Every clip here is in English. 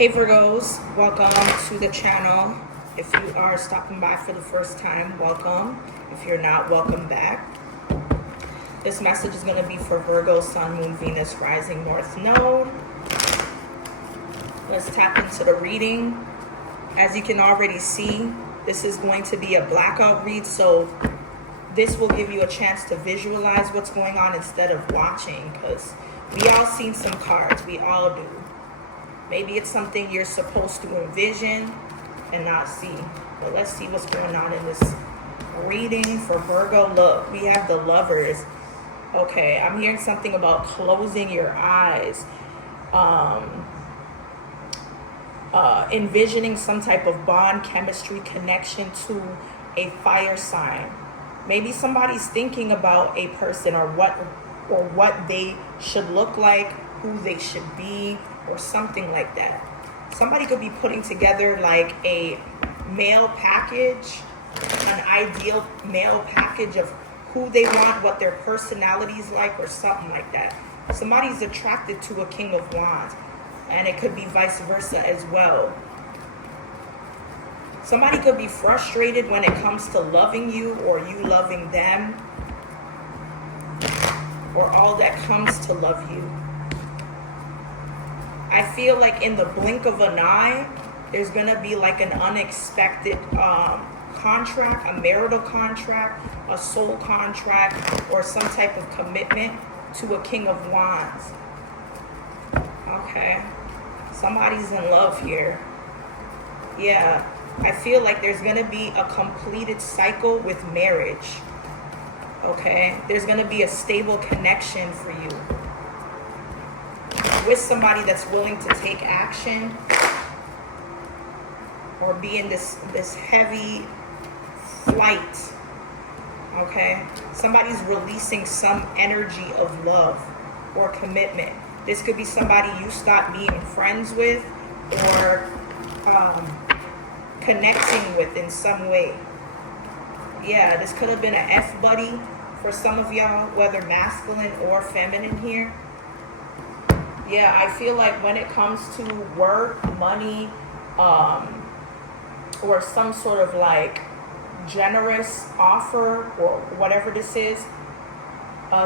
Hey Virgos, welcome to the channel. If you are stopping by for the first time, welcome. If you're not, welcome back. This message is going to be for Virgo, Sun, Moon, Venus, Rising, North Node. Let's tap into the reading. As you can already see, this is going to be a blackout read, so this will give you a chance to visualize what's going on instead of watching, because we all seen some cards. We all do. Maybe it's something you're supposed to envision and not see. But let's see what's going on in this reading for Virgo. Look, we have the Lovers. Okay, I'm hearing something about closing your eyes. Envisioning some type of bond, chemistry, connection to a fire sign. Maybe somebody's thinking about a person or what they should look like, who they should be, or something like that. Somebody could be putting together like a mail package, an ideal mail package of who they want, what their personality's like, or something like that. Somebody's attracted to a King of Wands, and it could be vice versa as well. Somebody could be frustrated when it comes to loving you or you loving them, or all that comes to love you. I feel like in the blink of an eye, there's going to be like an unexpected contract, a marital contract, a soul contract, or some type of commitment to a King of Wands. Okay. Somebody's in love here. Yeah. I feel like there's going to be a completed cycle with marriage. Okay. There's going to be a stable connection for you with somebody that's willing to take action or be in this heavy flight. Okay, somebody's releasing some energy of love or commitment. This could be somebody you stop being friends with or connecting with in some way. Yeah, this could have been an F-buddy for some of y'all, whether masculine or feminine here. Yeah, I feel like when it comes to work, money, or some sort of like generous offer or whatever this is,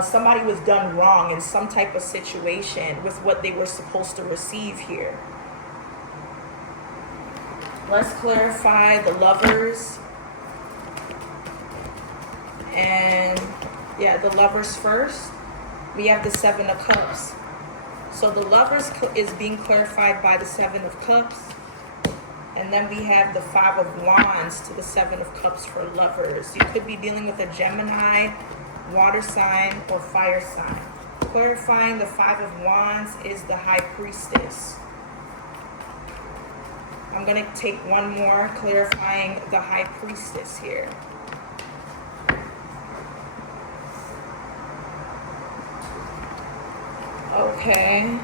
somebody was done wrong in some type of situation with what they were supposed to receive here. Let's clarify the Lovers. And yeah, the Lovers first. We have the Seven of Cups. So the Lovers is being clarified by the Seven of Cups. And then we have the Five of Wands to the Seven of Cups for Lovers. You could be dealing with a Gemini, water sign, or fire sign. Clarifying the Five of Wands is the High Priestess. I'm going to take one more, clarifying the High Priestess here. Okay.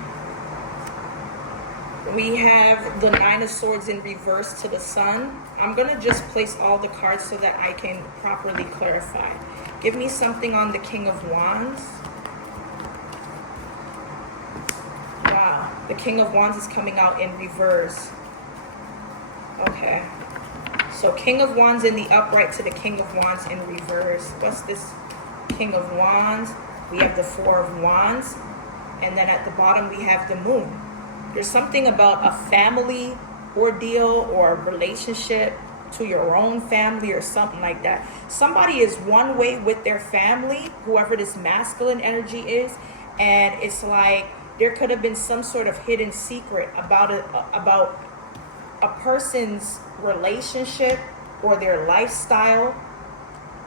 We have the Nine of Swords in reverse to the Sun. I'm going to just place all the cards so that I can properly clarify. Give me something on the King of Wands. Wow. The King of Wands is coming out in reverse. Okay. So King of Wands in the upright to the King of Wands in reverse. What's this King of Wands? We have the Four of Wands. And then at the bottom, we have the Moon. There's something about a family ordeal or a relationship to your own family or something like that. Somebody is one way with their family, whoever this masculine energy is, and it's like there could have been some sort of hidden secret about a person's relationship or their lifestyle,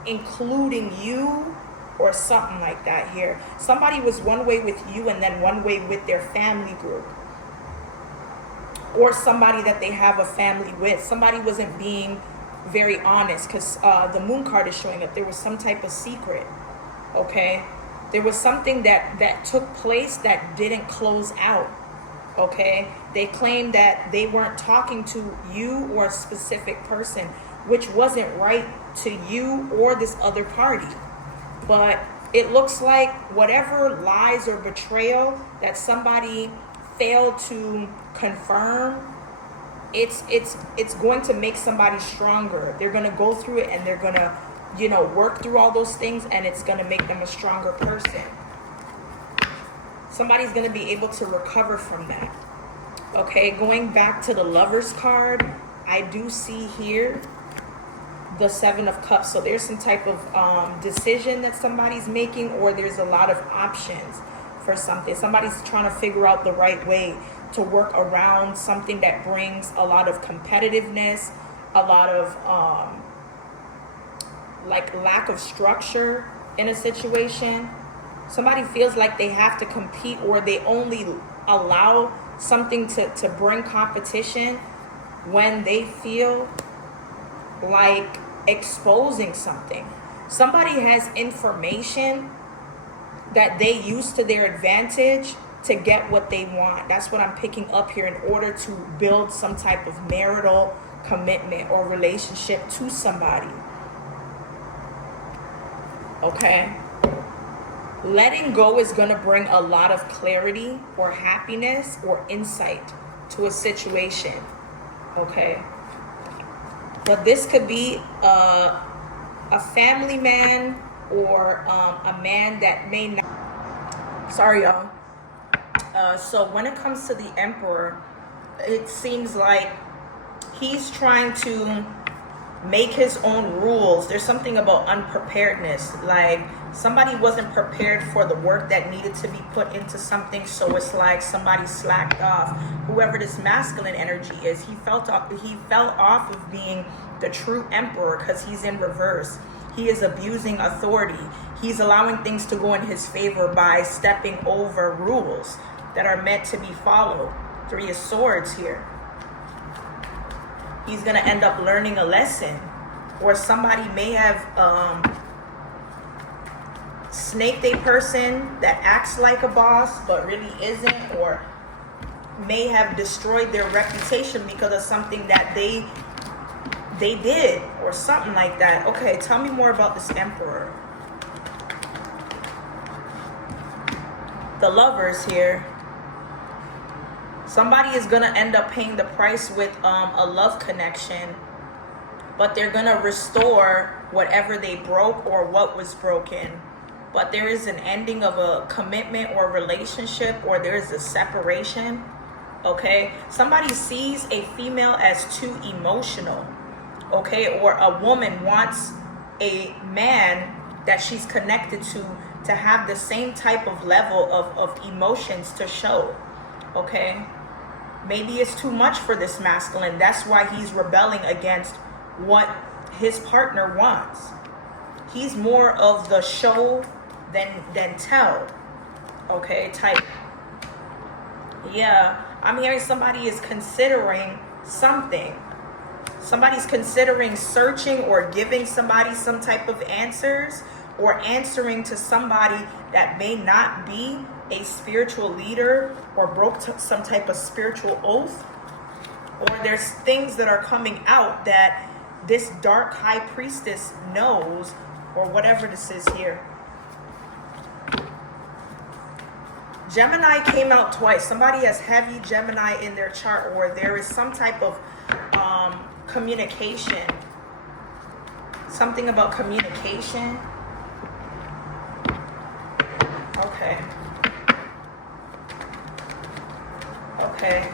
including you, or something like that here. Somebody was one way with you and then one way with their family group. Or somebody that they have a family with. Somebody wasn't being very honest because the Moon card is showing that there was some type of secret. Okay? There was something that took place that didn't close out. Okay? They claimed that they weren't talking to you or a specific person, which wasn't right to you or this other party. But it looks like whatever lies or betrayal that somebody fail to confirm, it's going to make somebody stronger. They're going to go through it and they're going to, you know, work through all those things, and it's going to make them a stronger person. Somebody's going to be able to recover from that. Okay, going back to the Lovers card, I do see here the Seven of Cups. So there's some type of decision that somebody's making, or there's a lot of options for something. Somebody's trying to figure out the right way to work around something that brings a lot of competitiveness, a lot of like lack of structure in a situation. Somebody feels like they have to compete, or they only allow something to bring competition when they feel like exposing something. Somebody has information that they use to their advantage to get what they want. That's what I'm picking up here, in order to build some type of marital commitment or relationship to somebody. Okay? Letting go is going to bring a lot of clarity or happiness or insight to a situation. Okay? But this could be a family man, or a man that may not. Sorry, y'all. So when it comes to the Emperor, it seems like he's trying to make his own rules. There's something about unpreparedness. Like, somebody wasn't prepared for the work that needed to be put into something, so it's like somebody slacked off. Whoever this masculine energy is, he fell off of being the true Emperor, because he's in reverse. He is abusing authority. He's allowing things to go in his favor by stepping over rules that are meant to be followed. Three of Swords here. He's going to end up learning a lesson. Or somebody may have snaked a person that acts like a boss but really isn't, or may have destroyed their reputation because of something that they did, or something like that. Okay, tell me more about this Emperor. The Lovers here. Somebody is going to end up paying the price with a love connection, but they're going to restore whatever they broke or what was broken. But there is an ending of a commitment or relationship, or there is a separation. Okay? Somebody sees a female as too emotional. Okay? Or a woman wants a man that she's connected to have the same type of level of emotions to show. Okay? Maybe it's too much for this masculine. That's why he's rebelling against what his partner wants. He's more of the show than tell. Okay, type. Yeah, I'm hearing somebody is considering something. Somebody's considering searching or giving somebody some type of answers, or answering to somebody that may not be a spiritual leader or broke some type of spiritual oath. Or there's things that are coming out that this dark high priestess knows, or whatever this is here. Gemini came out twice. Somebody has heavy Gemini in their chart, or there is some type of communication. Something about communication. Okay. Okay.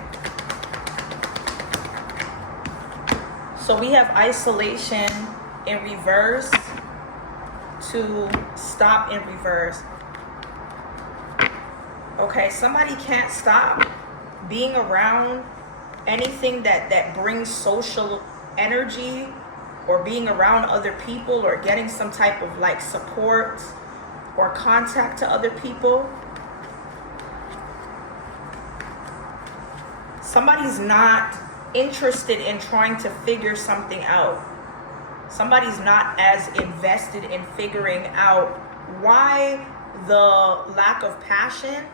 So we have isolation in reverse to stop in reverse. Okay, somebody can't stop being around anything that brings social energy, or being around other people, or getting some type of like support or contact to other people. Somebody's not interested in trying to figure something out. Somebody's not as invested in figuring out why the lack of passion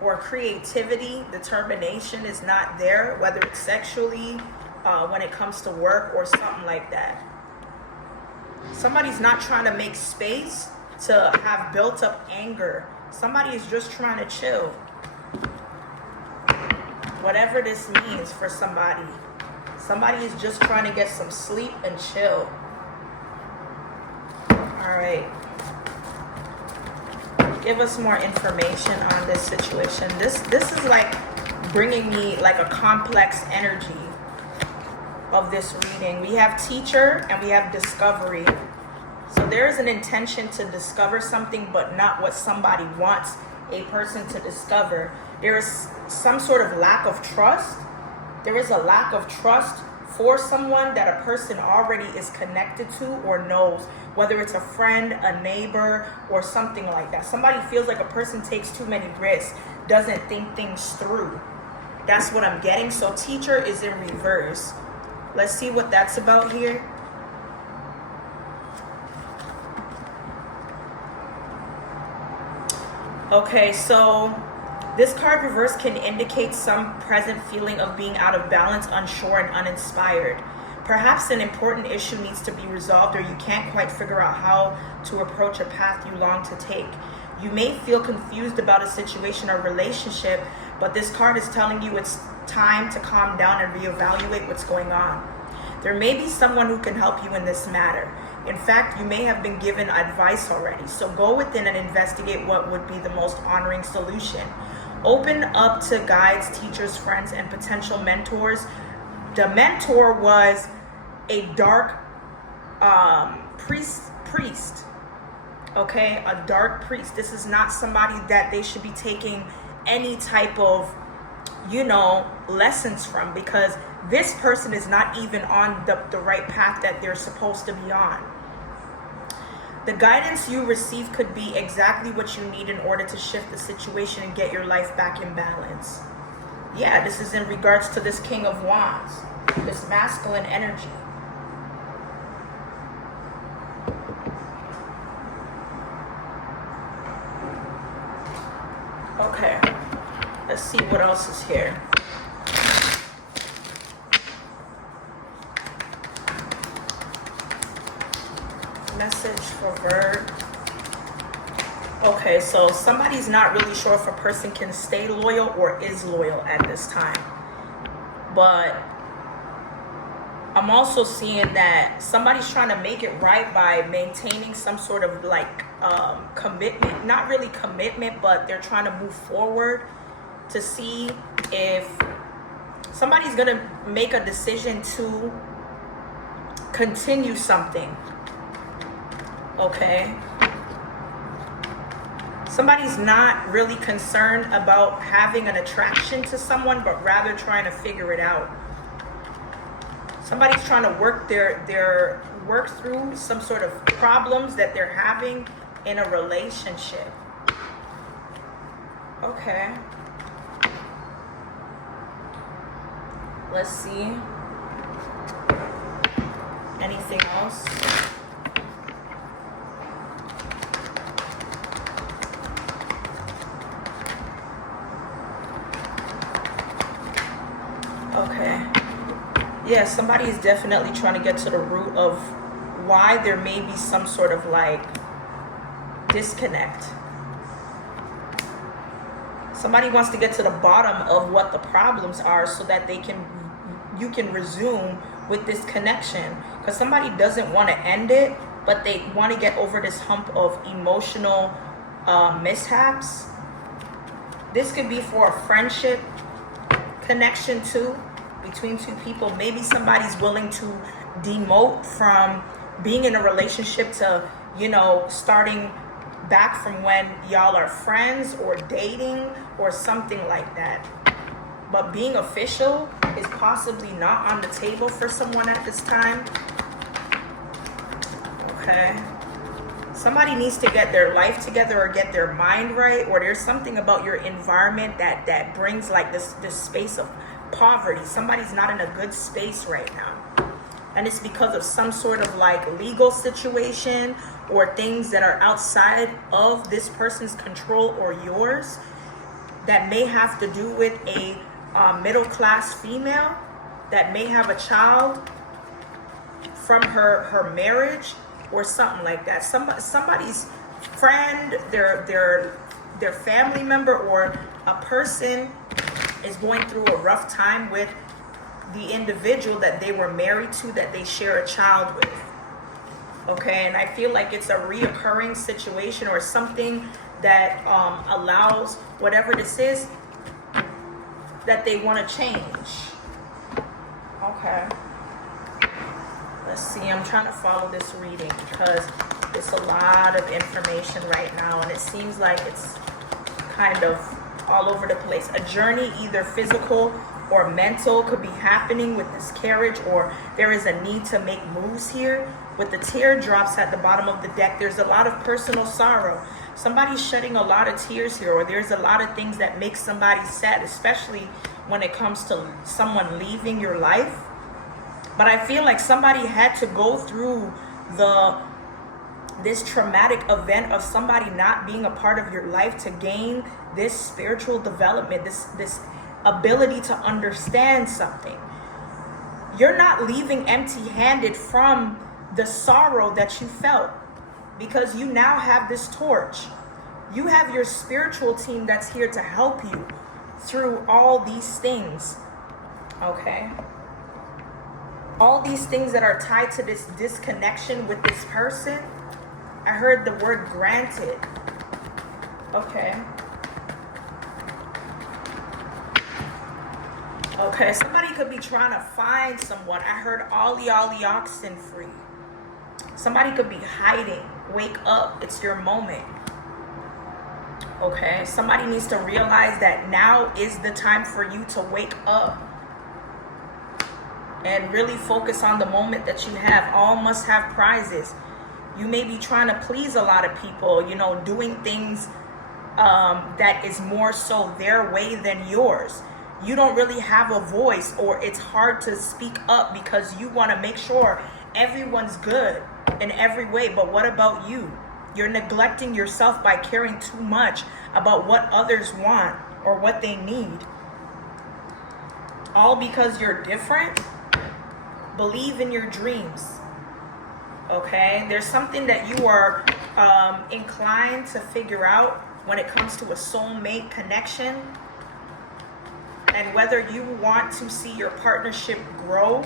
or creativity, determination is not there, whether it's sexually, when it comes to work, or something like that. Somebody's not trying to make space to have built up anger. Somebody is just trying to chill. Whatever this means for somebody. Somebody is just trying to get some sleep and chill. All right. Give us more information on this situation. This is like bringing me like a complex energy of this reading. We have teacher and we have discovery. So there is an intention to discover something, but not what somebody wants a person to discover. There is some sort of lack of trust. There is a lack of trust for someone that a person already is connected to or knows, whether it's a friend, a neighbor, or something like that. Somebody feels like a person takes too many risks, doesn't think things through. That's what I'm getting. So teacher is in reverse. Let's see what that's about here. Okay, so this card reverse can indicate some present feeling of being out of balance, unsure, and uninspired. Perhaps an important issue needs to be resolved, or you can't quite figure out how to approach a path you long to take. You may feel confused about a situation or relationship, but this card is telling you it's time to calm down and reevaluate what's going on. There may be someone who can help you in this matter. In fact, you may have been given advice already, so go within and investigate what would be the most honoring solution. Open up to guides, teachers, friends, and potential mentors. The mentor was a dark priest. Okay, a dark priest. This is not somebody that they should be taking any type of, lessons from, because this person is not even on the right path that they're supposed to be on. The guidance you receive could be exactly what you need in order to shift the situation and get your life back in balance. Yeah, this is in regards to this King of Wands, this masculine energy. Okay, let's see what else is here. Message for Verb. Okay, so somebody's not really sure if a person can stay loyal or is loyal at this time. But I'm also seeing that somebody's trying to make it right by maintaining some sort of commitment. Not really commitment, but they're trying to move forward to see if somebody's going to make a decision to continue something. Okay. Somebody's not really concerned about having an attraction to someone, but rather trying to figure it out. Somebody's trying to work through some sort of problems that they're having in a relationship. Okay. Let's see. Anything else? Okay. Yeah, somebody is definitely trying to get to the root of why there may be some sort of disconnect. Somebody wants to get to the bottom of what the problems are so that you can resume with this connection. Because somebody doesn't want to end it, but they want to get over this hump of emotional mishaps. This could be for a friendship connection too, between two people. Maybe somebody's willing to demote from being in a relationship to, starting back from when y'all are friends or dating or something like that. But being official is possibly not on the table for someone at this time. Okay. Somebody needs to get their life together or get their mind right, or there's something about your environment that brings this space of poverty. Somebody's not in a good space right now. And it's because of some sort of legal situation or things that are outside of this person's control or yours that may have to do with a middle-class female that may have a child from her marriage or something like that. Somebody's friend, their family member, or a person is going through a rough time with the individual that they were married to, that they share a child with. Okay, and I feel like it's a reoccurring situation or something that allows whatever this is that they want to change. Okay. Let's see, I'm trying to follow this reading because it's a lot of information right now and it seems like it's kind of all over the place. A journey, either physical or mental, could be happening with this carriage, or there is a need to make moves here. With the teardrops at the bottom of the deck, there's a lot of personal sorrow. Somebody's shedding a lot of tears here, or there's a lot of things that make somebody sad, especially when it comes to someone leaving your life. But I feel like somebody had to go through this traumatic event of somebody not being a part of your life to gain this spiritual development, this ability to understand something. You're not leaving empty-handed from the sorrow that you felt, because you now have this torch. You have your spiritual team that's here to help you through all these things. Okay? All these things that are tied to this disconnection with this person. I heard the word granted. Okay. Okay, somebody could be trying to find someone. I heard ollie oxen free. Somebody could be hiding. Wake up. It's your moment. Okay, somebody needs to realize that now is the time for you to wake up and really focus on the moment that you have. All must have prizes. You may be trying to please a lot of people, doing things that is more so their way than yours. You don't really have a voice, or it's hard to speak up because you want to make sure everyone's good in every way. But what about you? You're neglecting yourself by caring too much about what others want or what they need. All because you're different. Believe in your dreams. Okay? There's something that you are inclined to figure out when it comes to a soulmate connection. And whether you want to see your partnership grow.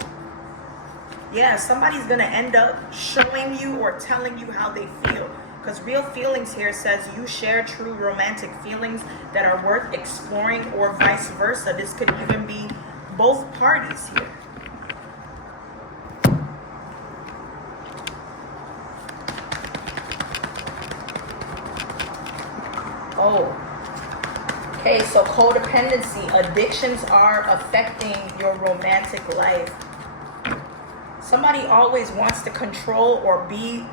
Yeah, somebody's going to end up showing you or telling you how they feel. Because real feelings here says you share true romantic feelings that are worth exploring, or vice versa. This could even be both parties here. Oh. Okay, so codependency, addictions are affecting your romantic life. Somebody always wants to control or be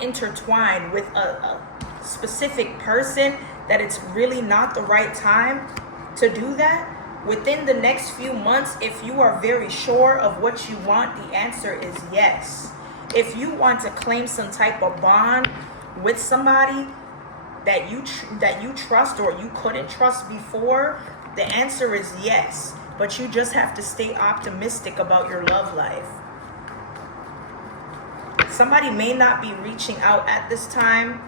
intertwined with a specific person, that it's really not the right time to do that. Within the next few months, if you are very sure of what you want, the answer is yes. If you want to claim some type of bond with somebody that you trust or you couldn't trust before, the answer is yes. But you just have to stay optimistic about your love life. Somebody may not be reaching out at this time.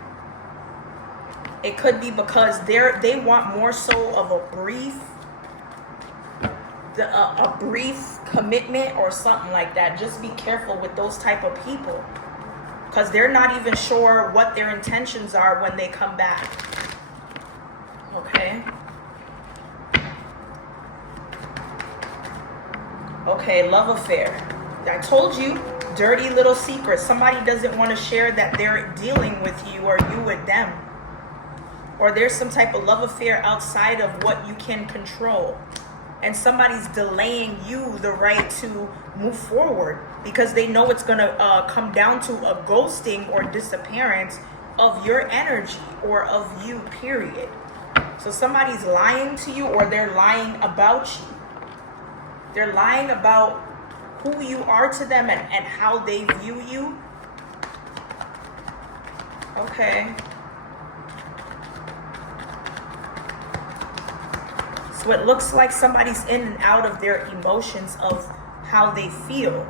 It could be because they want more so of a brief commitment or something like that. Just be careful with those type of people, because they're not even sure what their intentions are when they come back. Okay. Okay, love affair. I told you, dirty little secrets. Somebody doesn't want to share that they're dealing with you or you with them. Or there's some type of love affair outside of what you can control. And somebody's delaying you the right to move forward because they know it's going to come down to a ghosting or disappearance of your energy or of you, period. So somebody's lying to you, or they're lying about you. They're lying about who you are to them and how they view you. Okay. So it looks like somebody's in and out of their emotions of how they feel.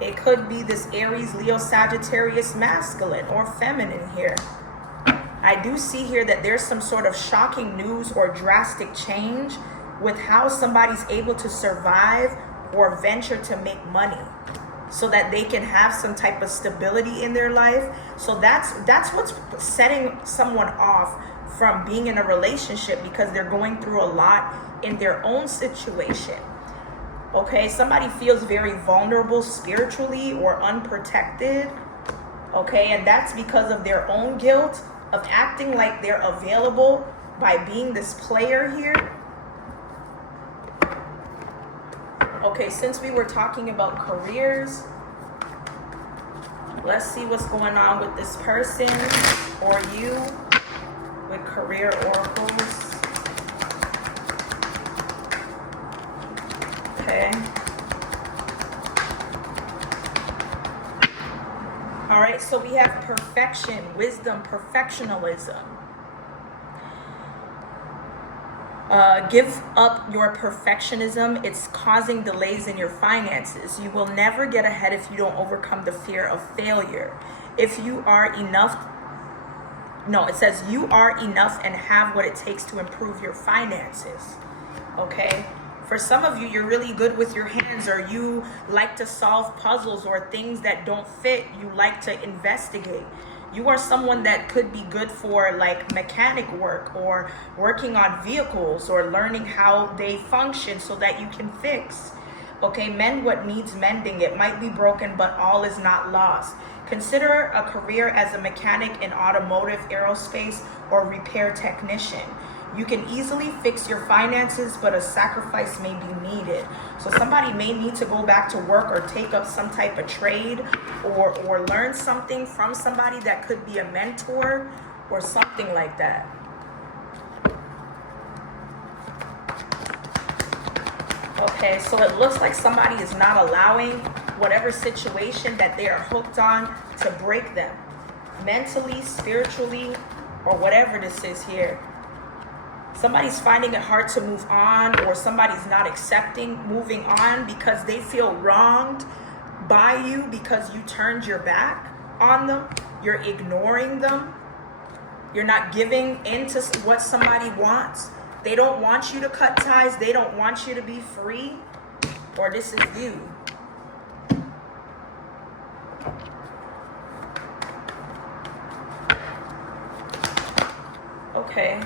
It could be this Aries, Leo, Sagittarius, masculine or feminine here. I do see here that there's some sort of shocking news or drastic change with how somebody's able to survive or venture to make money so that they can have some type of stability in their life. So that's what's setting someone off from being in a relationship, because they're going through a lot in their own situation. Okay, somebody feels very vulnerable spiritually or unprotected. Okay, and that's because of their own guilt of acting like they're available by being this player here. Okay, since we were talking about careers, let's see what's going on with this person or you with career oracles. Okay. All right, so we have perfection, wisdom, perfectionism. Give up your perfectionism. It's causing delays in your finances. You will never get ahead if you don't overcome the fear of failure. If you are enough, no, it says you are enough and have what it takes to improve your finances. Okay? For some of you, you're really good with your hands, or you like to solve puzzles or things that don't fit. You like to investigate. You are someone that could be good for like mechanic work or working on vehicles or learning how they function so that you can fix. Okay, mend what needs mending. It might be broken, but all is not lost. Consider a career as a mechanic in automotive, aerospace, or repair technician. You can easily fix your finances, but a sacrifice may be needed. So somebody may need to go back to work or take up some type of trade or learn something from somebody that could be a mentor or something like that. Okay, so it looks like somebody is not allowing whatever situation that they are hooked on to break them mentally, spiritually, or whatever this is here. Somebody's finding it hard to move on, or somebody's not accepting moving on because they feel wronged by you because you turned your back on them. You're ignoring them. You're not giving into what somebody wants. They don't want you to cut ties. They don't want you to be free. Or this is you. Okay.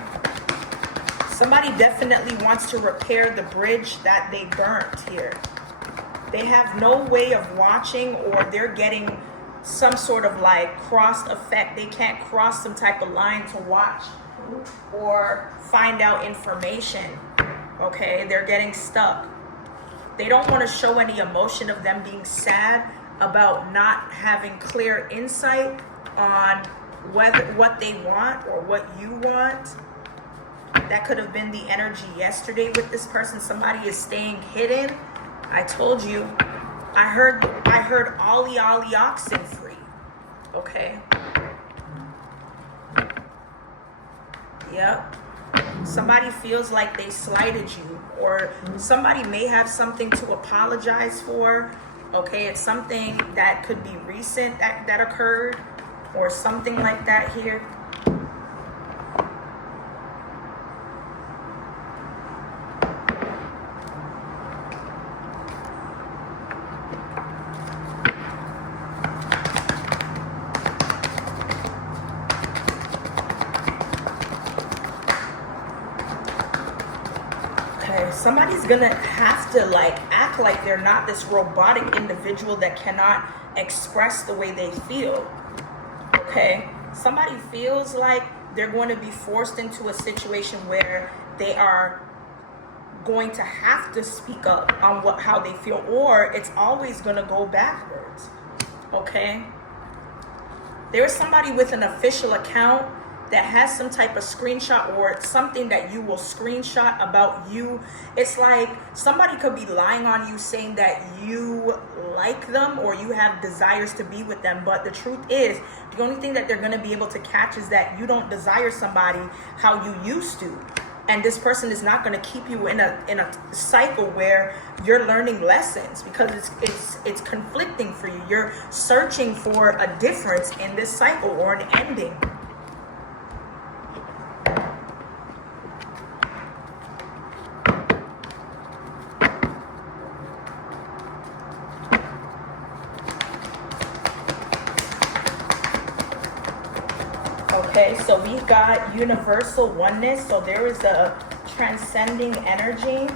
Somebody definitely wants to repair the bridge that they burnt here. They have no way of watching, or they're getting some sort of like crossed effect. They can't cross some type of line to watch or find out information. Okay, they're getting stuck. They don't want to show any emotion of them being sad about not having clear insight on what they want or what you want. That could have been the energy yesterday with this person. Somebody is staying hidden. I told you. I heard ollie oxen free. Okay. Yep. Somebody feels like they slighted you, or somebody may have something to apologize for. Okay, it's something that could be recent that occurred, or something like that here. Somebody's gonna have to like act like they're not this robotic individual that cannot express the way they feel. Okay, somebody feels like they're going to be forced into a situation where they are going to have to speak up on how they feel, or it's always going to go backwards. Okay, there's somebody with an official account that has some type of screenshot or something that you will screenshot about you. It's like somebody could be lying on you, saying that you like them or you have desires to be with them, but the truth is the only thing that they're going to be able to catch is that you don't desire somebody how you used to. And this person is not going to keep you in a cycle where you're learning lessons, because it's conflicting for you. You're searching for a difference in this cycle or an ending. Okay, so we got universal oneness. So there is a transcending energy,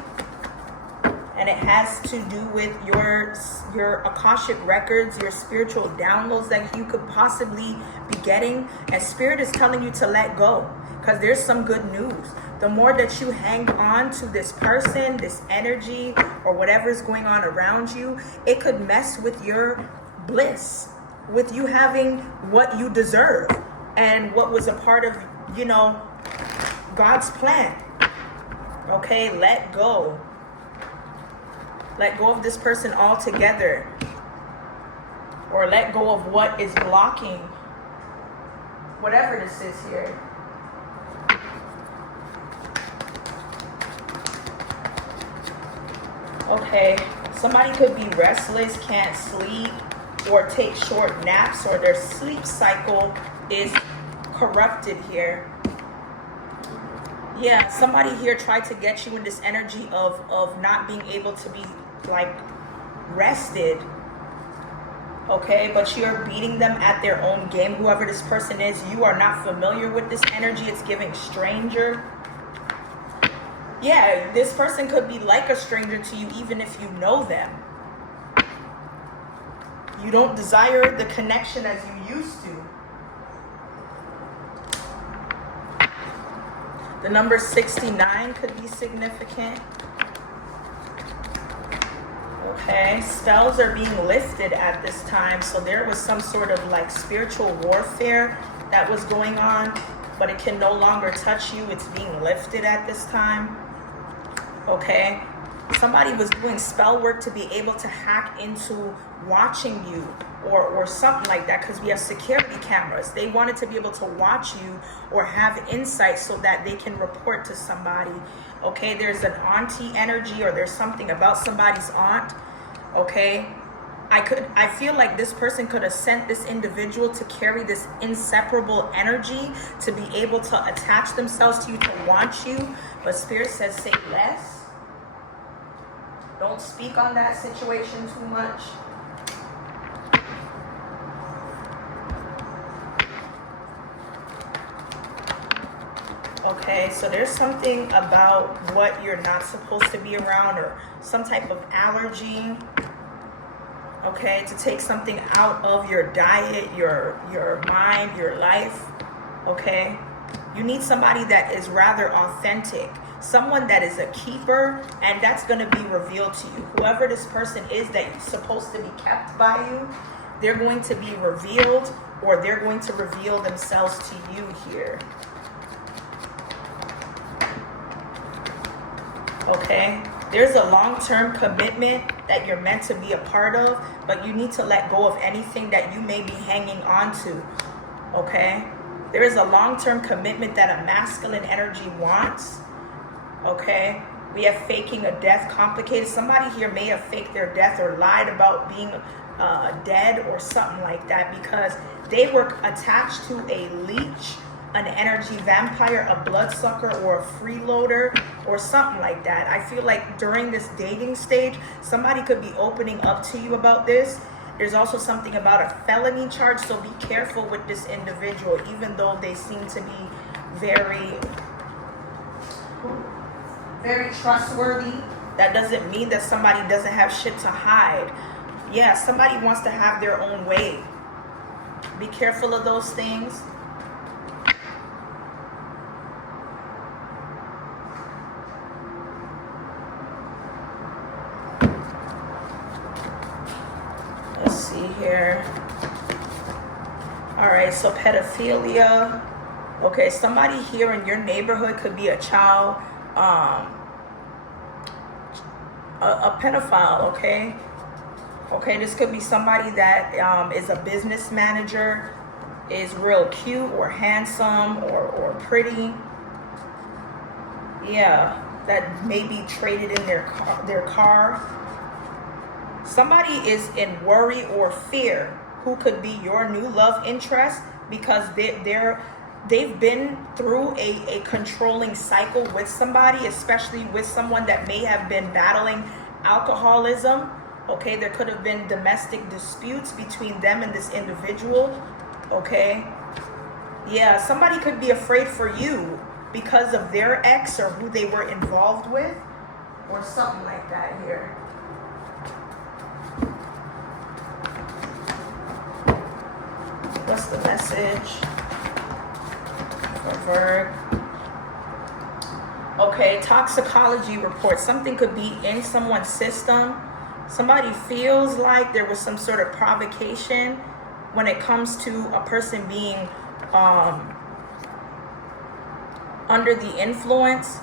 and it has to do with your Akashic records, your spiritual downloads that you could possibly be getting. And Spirit is telling you to let go, because there's some good news. The more that you hang on to this person, this energy, or whatever is going on around you, it could mess with your bliss, with you having what you deserve and what was a part of, you know, God's plan. Okay, let go. Let go of this person altogether. Or let go of what is blocking whatever this is here. Okay, somebody could be restless, can't sleep, or take short naps, or their sleep cycle is corrupted here. Yeah, somebody here tried to get you in this energy of not being able to be like rested. Okay, but you're beating them at their own game. Whoever this person is, you are not familiar with this energy. It's giving stranger. Yeah, this person could be like a stranger to you even if you know them. You don't desire the connection as you used to. The number 69 could be significant. Okay, spells are being lifted at this time. So there was some sort of like spiritual warfare that was going on, but it can no longer touch you. It's being lifted at this time. Okay, somebody was doing spell work to be able to hack into watching you or something like that, because we have security cameras. They wanted to be able to watch you or have insight so that they can report to somebody. Okay, there's an auntie energy, or there's something about somebody's aunt. Okay, I feel like this person could have sent this individual to carry this inseparable energy to be able to attach themselves to you, to want you. But Spirit says say less. Don't speak on that situation too much. Okay, so there's something about what you're not supposed to be around, or some type of allergy. Okay, to take something out of your diet, your mind, your life. Okay, you need somebody that is rather authentic, someone that is a keeper, and that's going to be revealed to you. Whoever this person is that's supposed to be kept by you, they're going to be revealed, or they're going to reveal themselves to you here. Okay, there's a long-term commitment that you're meant to be a part of, but you need to let go of anything that you may be hanging on to. Okay, there is a long-term commitment that a masculine energy wants. Okay, we have faking a death complicated. Somebody here may have faked their death or lied about being dead or something like that, because they were attached to a leech, an energy vampire, a bloodsucker, or a freeloader, or something like that. I feel like during this dating stage, somebody could be opening up to you about this. There's also something about a felony charge, so be careful with this individual, even though they seem to be very, very trustworthy. That doesn't mean that somebody doesn't have shit to hide. Yeah, somebody wants to have their own way. Be careful of those things. Here. All right, so pedophilia. Okay, somebody here in your neighborhood could be a child, a pedophile. Okay, this could be somebody that is a business manager, is real cute or handsome or pretty. Yeah, that may be traded in their car. Somebody is in worry or fear who could be your new love interest, because they've been through a controlling cycle with somebody, especially with someone that may have been battling alcoholism. Okay, there could have been domestic disputes between them and this individual. Okay, Yeah, somebody could be afraid for you because of their ex or who they were involved with, or something like that here. What's the message for Virg? Okay, toxicology report. Something could be in someone's system. Somebody feels like there was some sort of provocation when it comes to a person being under the influence.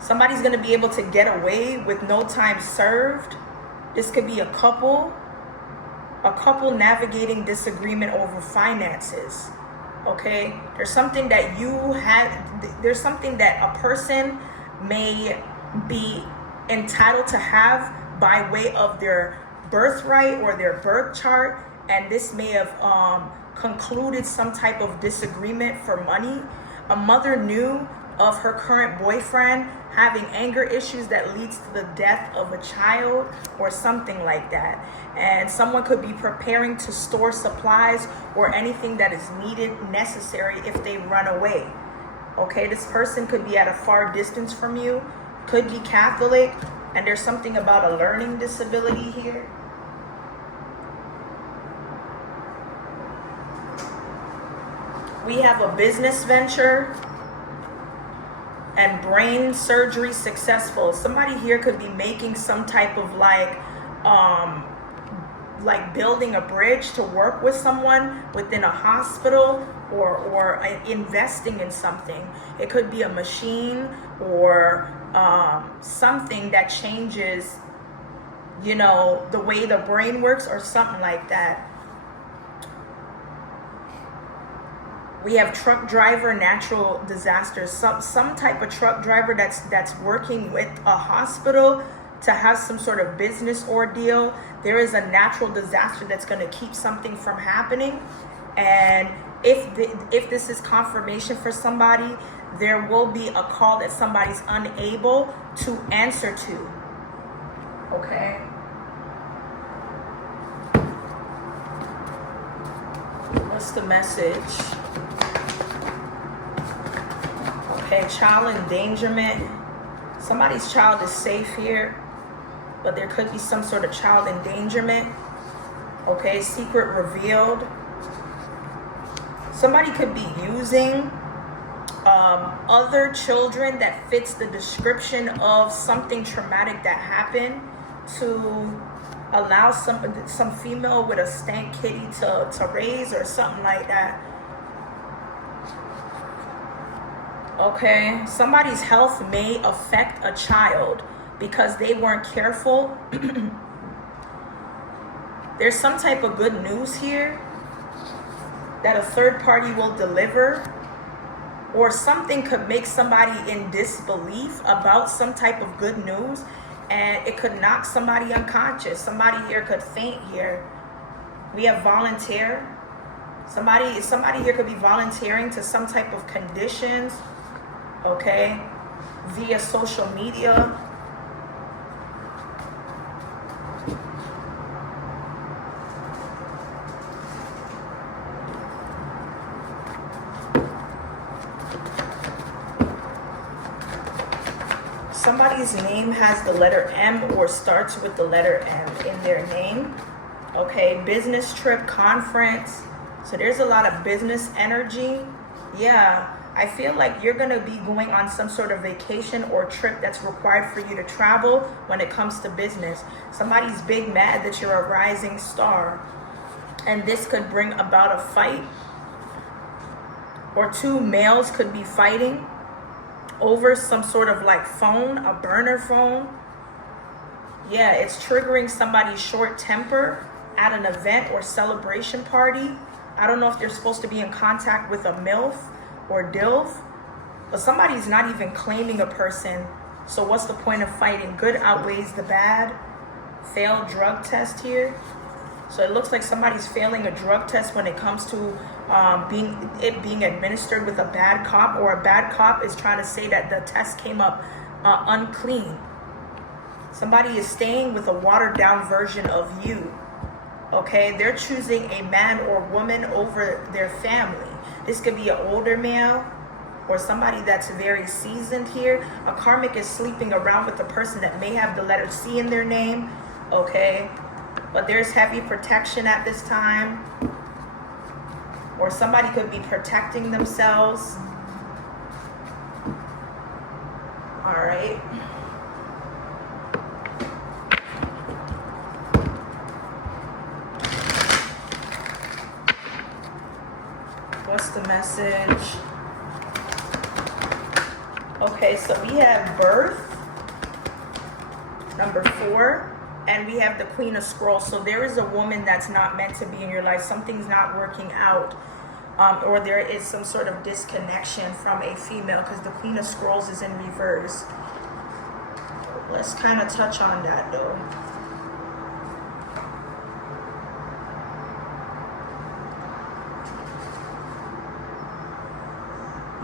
Somebody's going to be able to get away with no time served. This could be a couple navigating disagreement over finances. Okay, there's something that there's something that a person may be entitled to have by way of their birthright or their birth chart, and this may have concluded some type of disagreement for money. A mother knew of her current boyfriend having anger issues that leads to the death of a child or something like that. And someone could be preparing to store supplies or anything that is needed, necessary if they run away. Okay, this person could be at a far distance from you, could be Catholic, and there's something about a learning disability here. We have a business venture and brain surgery successful. Somebody here could be making some type of like building a bridge to work with someone within a hospital, or investing in something. It could be a machine or something that changes, you know, the way the brain works or something like that. We have truck driver, natural disasters, some type of truck driver that's working with a hospital to have some sort of business ordeal. There is a natural disaster that's going to keep something from happening. And if this is confirmation for somebody, there will be a call that somebody's unable to answer to. Okay. What's the message? Okay, child endangerment. Somebody's child is safe here, but there could be some sort of child endangerment. Okay, secret revealed. Somebody could be using other children that fits the description of something traumatic that happened to allow some female with a stank kitty to raise or something like that. Okay, somebody's health may affect a child because they weren't careful. There's some type of good news here that a third party will deliver, or something could make somebody in disbelief about some type of good news, and it could knock somebody unconscious. Somebody here could faint here. We have volunteer. Somebody here could be volunteering to some type of conditions, okay, via social media. Somebody's name has the letter M or starts with the letter M in their name. Okay, business trip, conference. So there's a lot of business energy. Yeah, I feel like you're going to be going on some sort of vacation or trip that's required for you to travel when it comes to business. Somebody's big mad that you're a rising star. And this could bring about a fight. Or two males could be fighting over some sort of like phone, a burner phone. Yeah, it's triggering somebody's short temper at an event or celebration party. I don't know if they're supposed to be in contact with a MILF or DILF, but somebody's not even claiming a person. So what's the point of fighting? Good outweighs the bad. Failed drug test here. So it looks like somebody's failing a drug test when it comes to being administered with a bad cop, or a bad cop is trying to say that the test came up unclean. Somebody is staying with a watered down version of you. Okay, they're choosing a man or woman over their family. This could be an older male or somebody that's very seasoned here. A karmic is sleeping around with a person that may have the letter C in their name, okay? But there's heavy protection at this time. Or somebody could be protecting themselves. All right. What's the message? Okay, so we have birth, number 4, and we have the Queen of Scrolls. So there is a woman that's not meant to be in your life. Something's not working out, or there is some sort of disconnection from a female, because the Queen of Scrolls is in reverse. Let's kind of touch on that though.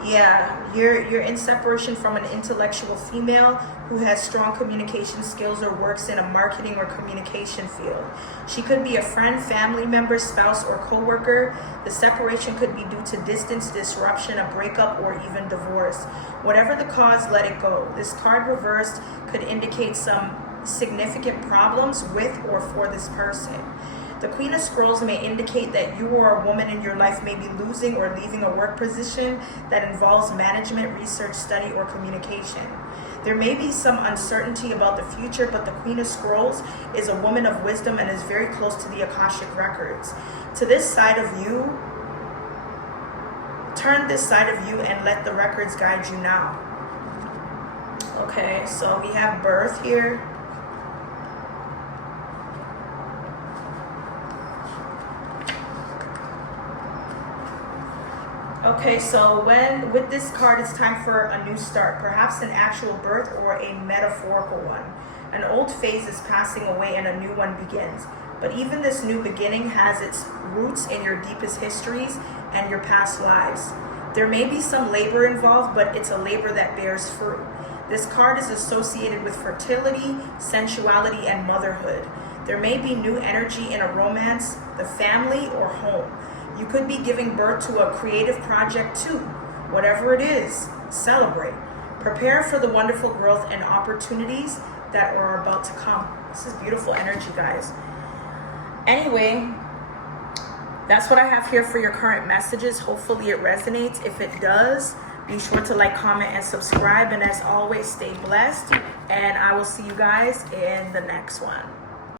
Yeah, you're in separation from an intellectual female who has strong communication skills or works in a marketing or communication field. She could be a friend, family member, spouse, or co-worker. The separation could be due to distance, disruption, a breakup, or even divorce. Whatever the cause, let it go. This card reversed could indicate some significant problems with or for this person. The Queen of Scrolls may indicate that you or a woman in your life may be losing or leaving a work position that involves management, research, study, or communication. There may be some uncertainty about the future, but the Queen of Scrolls is a woman of wisdom and is very close to the Akashic records. To this side of you, turn this side of you and let the records guide you now. Okay, so we have birth here. Okay, so with this card, it's time for a new start, perhaps an actual birth or a metaphorical one. An old phase is passing away and a new one begins. But even this new beginning has its roots in your deepest histories and your past lives. There may be some labor involved, but it's a labor that bears fruit. This card is associated with fertility, sensuality, and motherhood. There may be new energy in a romance, the family, or home. You could be giving birth to a creative project too. Whatever it is, celebrate. Prepare for the wonderful growth and opportunities that are about to come. This is beautiful energy, guys. Anyway, that's what I have here for your current messages. Hopefully it resonates. If it does, be sure to like, comment, and subscribe. And as always, stay blessed. And I will see you guys in the next one.